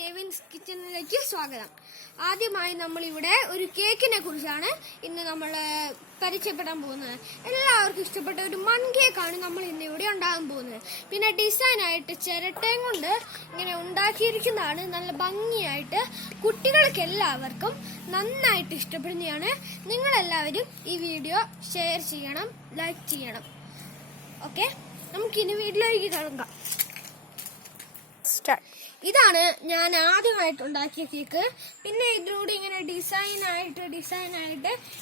നെവിൻസ് കിച്ചണിലേക്ക് സ്വാഗതം. ആദ്യമായി നമ്മൾ ഇവിടെ ഒരു കേക്കിനെ കുറിച്ചാണ് ഇന്ന് നമ്മൾ പരിചയപ്പെടാൻ പോകുന്നത്. എല്ലാവർക്കും ഇഷ്ടപ്പെട്ട ഒരു മൺ കേക്കാണ് നമ്മൾ ഇന്ന് ഇവിടെ ഉണ്ടാകാൻ പോകുന്നത്. പിന്നെ ഡിസൈനായിട്ട് ചിരട്ടയും കൊണ്ട് ഇങ്ങനെ ഉണ്ടാക്കിയിരിക്കുന്നതാണ്. നല്ല ഭംഗിയായിട്ട് കുട്ടികൾക്ക് എല്ലാവർക്കും നന്നായിട്ട് ഇഷ്ടപ്പെടുന്നതാണ്. നിങ്ങളെല്ലാവരും ഈ വീഡിയോ ഷെയർ ചെയ്യണം, ലൈക്ക് ചെയ്യണം. ഓക്കെ, നമുക്കിനി വീട്ടിലേക്ക് കിടക്കാം. ഇതാണ് ഞാൻ ആദ്യമായിട്ട് ഉണ്ടാക്കിയ കേക്ക്. പിന്നെ ഇതിലൂടെ ഇങ്ങനെ ഡിസൈനായിട്ട്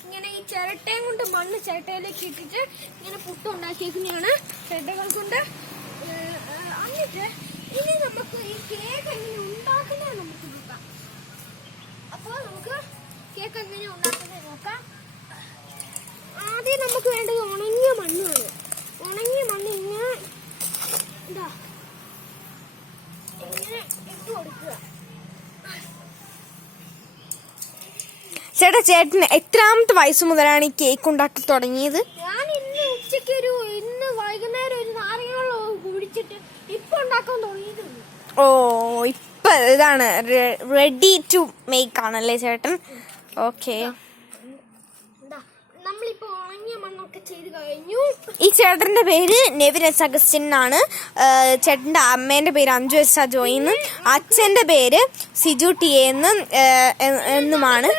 ഇങ്ങനെ ഈ ചിരട്ടയും കൊണ്ട് മണ്ണ് ചിരട്ടയിലേക്ക് ഇട്ടിട്ട് ഇങ്ങനെ പുട്ടുണ്ടാക്കിയേക്കുന്നതാണ് ചിരട്ടകൾ കൊണ്ട്. എന്നിട്ട് ഇനി നമുക്ക് ഈ കേക്ക് എങ്ങനെ ഉണ്ടാക്കുന്നത് നമുക്ക് നോക്കാം. അപ്പോൾ നമുക്ക് കേക്ക് എങ്ങനെ ഉണ്ടാക്കുന്നത് നോക്കാം. ആദ്യം നമുക്ക് വേണ്ടത് ഉണങ്ങിയ മണ്ണാണ്. ഉണങ്ങിയ മണ്ണ് ഇങ്ങനെ എന്താ ചേട്ടന് എത്രാമത്തെ വയസ്സ് മുതലാണ് ഈ കേക്ക് ഉണ്ടാക്കി തുടങ്ങിയത്? ഞാൻ ഇന്ന് വൈകുന്നേരം ഒരു നാരങ്ങ കുടിച്ചിട്ട് ഇപ്പൊ ഉണ്ടാക്കാൻ തുടങ്ങിയിട്ടുണ്ട്. ഓ, ഇപ്പൊ ഇതാണ് റെഡി ടു മേക്ക് ആണല്ലേ ചേട്ടൻ? ഓക്കെ, നമ്മളിപ്പോ ഉണങ്ങിയ മണ്ണൊക്കെ ചെയ്ത് കഴിഞ്ഞു. ഈ ചേട്ടന്റെ പേര് നെവിൻ എസ് അഗസ്റ്റിൻ എന്നാണ്. ചേട്ടന്റെ അമ്മേന്റെ പേര് അഞ്ജു എസ് ജോയി എന്നും അച്ഛന്റെ പേര് സിജു ടി എന്നുമാണ്.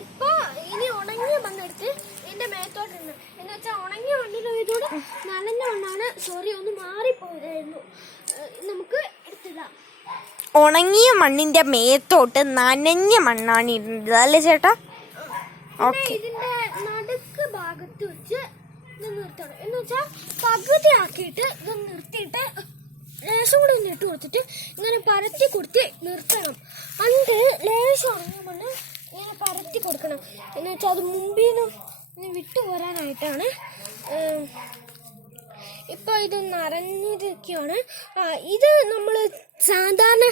ഇപ്പൊ ഇനി ഉണങ്ങിയ മണ്ണെടുത്ത് എന്റെ മേത്തോട്ടുണ്ട്. എന്ന് വെച്ചാൽ ഉണങ്ങിയ മണ്ണിലൂടെ നനഞ്ഞ മണ്ണാണ്. സോറി, ഒന്ന് മാറിപ്പോയതായിരുന്നു. നമുക്ക് എടുത്തിടാം. ഉണങ്ങിയ മണ്ണിന്റെ മേത്തോട്ട് നനഞ്ഞ മണ്ണാണ് ഇടുന്നത് അല്ലേ ചേട്ടാ? ഓക്കെ, ഇതിന്റെ നടുക്ക് ഭാഗത്ത് വെച്ച് ഇത് നിർത്തണം. എന്ന് വെച്ചാൽ പകുതി ആക്കിയിട്ട് ഇത് നിർത്തിയിട്ട് ലേശം കൂടി ഇട്ട് കൊടുത്തിട്ട് ഇങ്ങനെ പരത്തി കൊടുത്ത് നിർത്തണം. എന്നിട്ട് ലേശം ഉണങ്ങിയ മണ്ണ് ഇങ്ങനെ പരത്തി കൊടുക്കണം. എന്ന് വെച്ചാൽ അത് മുമ്പിൽ നിന്ന് വിട്ടു പോരാനായിട്ടാണ്. ഇപ്പൊ ഇത് നിറഞ്ഞിരിക്കുകയാണ്. ഇത് നമ്മൾ സാധാരണ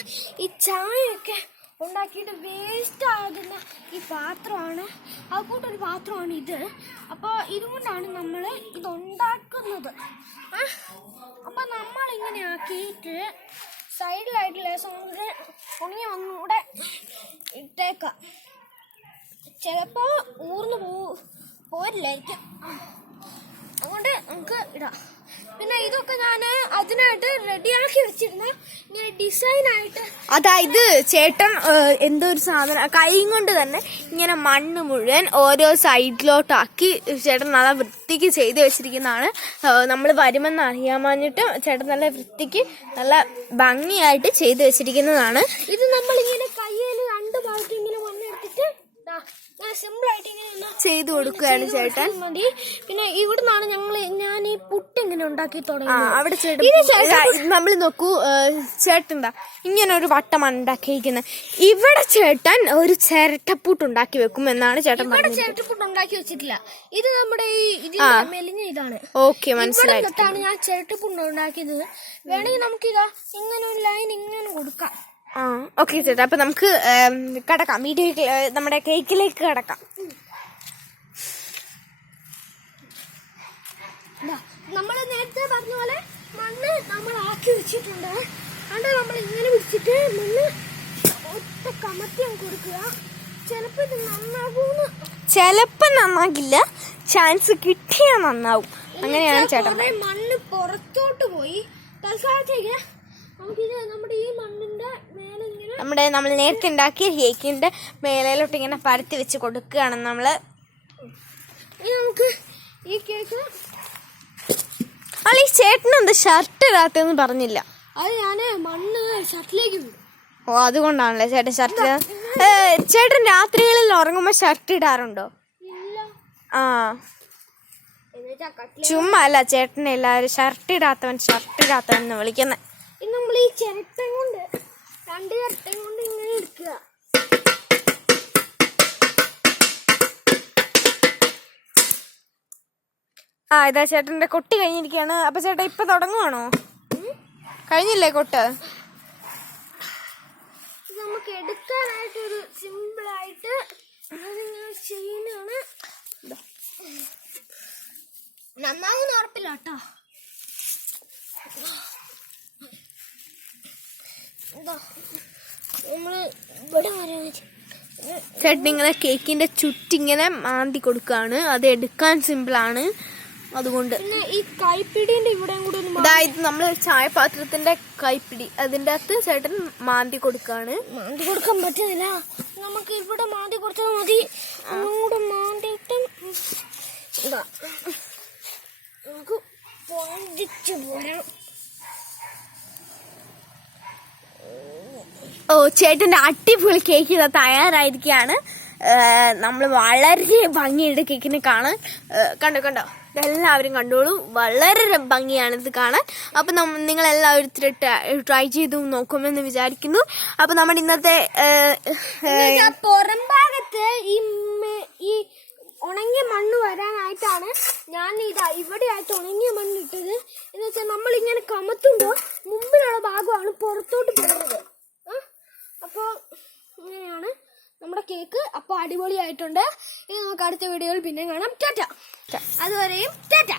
ഈ ചായയൊക്കെ ഉണ്ടാക്കിയിട്ട് വേസ്റ്റ് ആകുന്ന ഈ പാത്രമാണ്. അതുകൂട്ടൊരു പാത്രമാണ് ഇത്. അപ്പോൾ ഇതുകൊണ്ടാണ് നമ്മൾ ഇതുണ്ടാക്കുന്നത്. അപ്പം നമ്മളിങ്ങനെ ആക്കിയിട്ട് സൈഡിലായിട്ട് ലേശം ഉണങ്ങി ഒന്നുകൂടെ ഇട്ടേക്കാം. ചിലപ്പോൾ ഊർന്നു പോരില്ലായിരിക്കും. അതുകൊണ്ട് നമുക്ക് ഇടാം. പിന്നെ ഇതൊക്കെ ഞാൻ അതിനായിട്ട് റെഡിയാക്കി വെച്ചിരുന്ന ഇങ്ങനെ ഡിസൈനായിട്ട്. അതായത് ചേട്ടൻ എന്തോ ഒരു സാധനം കൈ കൊണ്ട് തന്നെ ഇങ്ങനെ മണ്ണ് മുഴുവൻ ഓരോ സൈഡിലോട്ടാക്കി ചേട്ടൻ നല്ല വൃത്തിക്ക് ചെയ്ത് വെച്ചിരിക്കുന്നതാണ്. നമ്മൾ വരുമെന്ന് അറിയാമാഞ്ഞിട്ട് ചേട്ടൻ നല്ല വൃത്തിക്ക് നല്ല ഭംഗിയായിട്ട് ചെയ്ത് വെച്ചിരിക്കുന്നതാണ്. ഇത് നമ്മളിങ്ങനെ കയ്യിൽ രണ്ട് ഭാഗത്ത് ഇങ്ങനെ മണ്ണെടുത്തിട്ട് സിമ്പിൾ ആയിട്ട് ഇങ്ങനെ ചെയ്തു കൊടുക്കുകയാണ് ചേട്ടൻ. മതി. പിന്നെ ഇവിടുന്നാണ് ഞാൻ ഈ പുട്ട് ഇങ്ങനെ ഉണ്ടാക്കി തുടങ്ങി. അവിടെ ചേട്ടൻ നമ്മൾ നോക്കൂ, ചേട്ടൻ ഇങ്ങനെ ഒരു വട്ടമാണ് ഉണ്ടാക്കിയിരിക്കുന്നത്. ഇവിടെ ചേട്ടൻ ഒരു ചിരട്ടപ്പൂട്ട് ഉണ്ടാക്കി വെക്കും എന്നാണ് ചേട്ടൻ പറഞ്ഞത്. ചിരട്ടപ്പൂട്ട് ഉണ്ടാക്കി വെച്ചിട്ടില്ല. ഇത് നമ്മുടെ ഈ മെലിഞ്ഞ ഇതാണ്. ഓക്കെ, മനസ്സിലായി. തൊട്ടാണ് ഞാൻ ചിരട്ടപ്പൂട്ട് ഉണ്ടാക്കിയത്. വേണമെങ്കിൽ നമുക്കിതാ ഇങ്ങനെ ഒരു ലൈൻ ഇങ്ങനെ കൊടുക്കാം. ഓക്കെ ചേട്ടാ, അപ്പൊ നമുക്ക് കടക്കാം, വീഡിയോ നമ്മുടെ കേക്കിലേക്ക് കടക്കാം. നമ്മൾ നേരത്തെ പറഞ്ഞ പോലെ മണ്ണ് നമ്മൾ ആക്കി വെച്ചിട്ടുണ്ട്. അതുകൊണ്ട് നമ്മൾ ഇങ്ങനെ പിടിച്ചിട്ട് മണ്ണ് ഒറ്റ കമത്തി കൊടുക്കുക. ചിലപ്പോ ഇത് നന്നാകൂന്ന്, ചിലപ്പോ നന്നാകില്ല, ചാൻസ് കിട്ടിയാ നന്നാവും. അങ്ങനെയാണ് ചേട്ടൻ. മണ്ണ് പുറത്തോട്ട് പോയി തൽക്കാലത്തേക്ക് നമുക്കിത് നമ്മുടെ ഈ മണ്ണിന്റെ മേലെ ഇങ്ങനെ നമ്മൾ നേരത്തെ ഉണ്ടാക്കിയ കേക്കിന്റെ മേലോട്ട് ഇങ്ങനെ പരത്തി വെച്ച് കൊടുക്കുകയാണ് നമ്മള്. നമുക്ക് ഈ കേക്ക് ഈ ചേട്ടനെന്താ ഷർട്ട് ഇടാത്തെന്ന് പറഞ്ഞില്ല? അത് ഞാന് മണ്ണ് ഷർട്ടിലേക്ക് വിടും. ഓ, അതുകൊണ്ടാണല്ലേ ചേട്ടൻ ഷർട്ട്. ചേട്ടൻ രാത്രികളിൽ ഉറങ്ങുമ്പോ ഷർട്ട് ഇടാറുണ്ടോ? ചുമ്മാ അല്ല, ചേട്ടനെ എല്ലാവരും ഷർട്ട് ഇടാത്തവൻ എന്ന് വിളിക്കുന്നത്. നമ്മൾ ഈ ചിരട്ട കൊണ്ട് രണ്ട് ചിരട്ട കൊണ്ട് ഇങ്ങനെ എടുക്കുക. ഇതാ ചേട്ടന്റെ കൊട്ടി കഴിഞ്ഞിരിക്കുകയാണ്. അപ്പൊ ചേട്ടാ ഇപ്പൊ തുടങ്ങുവാണോ? കഴിഞ്ഞില്ലേ കൊട്ട്? നമുക്ക് എടുക്കാനായിട്ടൊരു സിമ്പിളായിട്ട് ചെയ്യുന്നതാണ്. നന്നാവുന്ന ഉറപ്പില്ല കേട്ടോ. നമ്മള് ഇവിടെ വരെ ചേട്ടൻ ഇങ്ങനെ കേക്കിന്റെ ചുറ്റിങ്ങനെ മാന്തി കൊടുക്കുകയാണ്. അത് എടുക്കാൻ സിമ്പിളാണ്. അതുകൊണ്ട് പിന്നെ ഈ കൈപ്പിടിന്റെ ഇവിടെ കൂടെ അതായത് നമ്മൾ ചായപാത്രത്തിന്റെ കൈപ്പിടി അതിന്റെ അകത്ത് ചേട്ടൻ മാന്തി കൊടുക്കുകയാണ്. മാന്തി കൊടുക്കാൻ പറ്റുന്നില്ല. നമുക്ക് ഇവിടെ മാന്തി കൊടുത്താൽ മതി. അങ്ങോട്ട് മാന്തിയിട്ട് നമുക്ക് പൊന്തിച്ചു പോരാം. ഓ, ചേട്ടന്റെ അടിപൊളി കേക്ക് ഇതാ തയ്യാറായിരിക്കുകയാണ്. നമ്മൾ വളരെ ഭംഗിയുണ്ട് കേക്കിനെ കാണാൻ. കണ്ടോ എല്ലാവരും കണ്ടോളൂ. വളരെ ഭംഗിയാണ് ഇത് കാണാൻ. അപ്പൊ നിങ്ങൾ എല്ലാവരും ട്രൈ ചെയ്തു നോക്കുമെന്ന് വിചാരിക്കുന്നു. അപ്പൊ നമ്മുടെ ഇന്നത്തെ പുറം ഭാഗത്ത് ഈ ഉണങ്ങിയ മണ്ണ് വരാനായിട്ടാണ് ഞാൻ ഇവിടെ ആയിട്ട് ഉണങ്ങിയ മണ്ണ് ഇട്ടത്. എന്ന് വെച്ചാൽ നമ്മളിങ്ങനെ കമത്തുമ്പോൾ മുമ്പിലുള്ള ഭാഗമാണ് പുറത്തോട്ട് പോകുന്നത്. അപ്പൊ ഇങ്ങനെയാണ് നമ്മുടെ കേക്ക്. അപ്പോൾ അടിപൊളിയായിട്ടുണ്ട്. ഇനി നമുക്ക് അടുത്ത വീഡിയോയിൽ പിന്നെ കാണാം. ടാറ്റ. അതുവരെയും ടാറ്റ.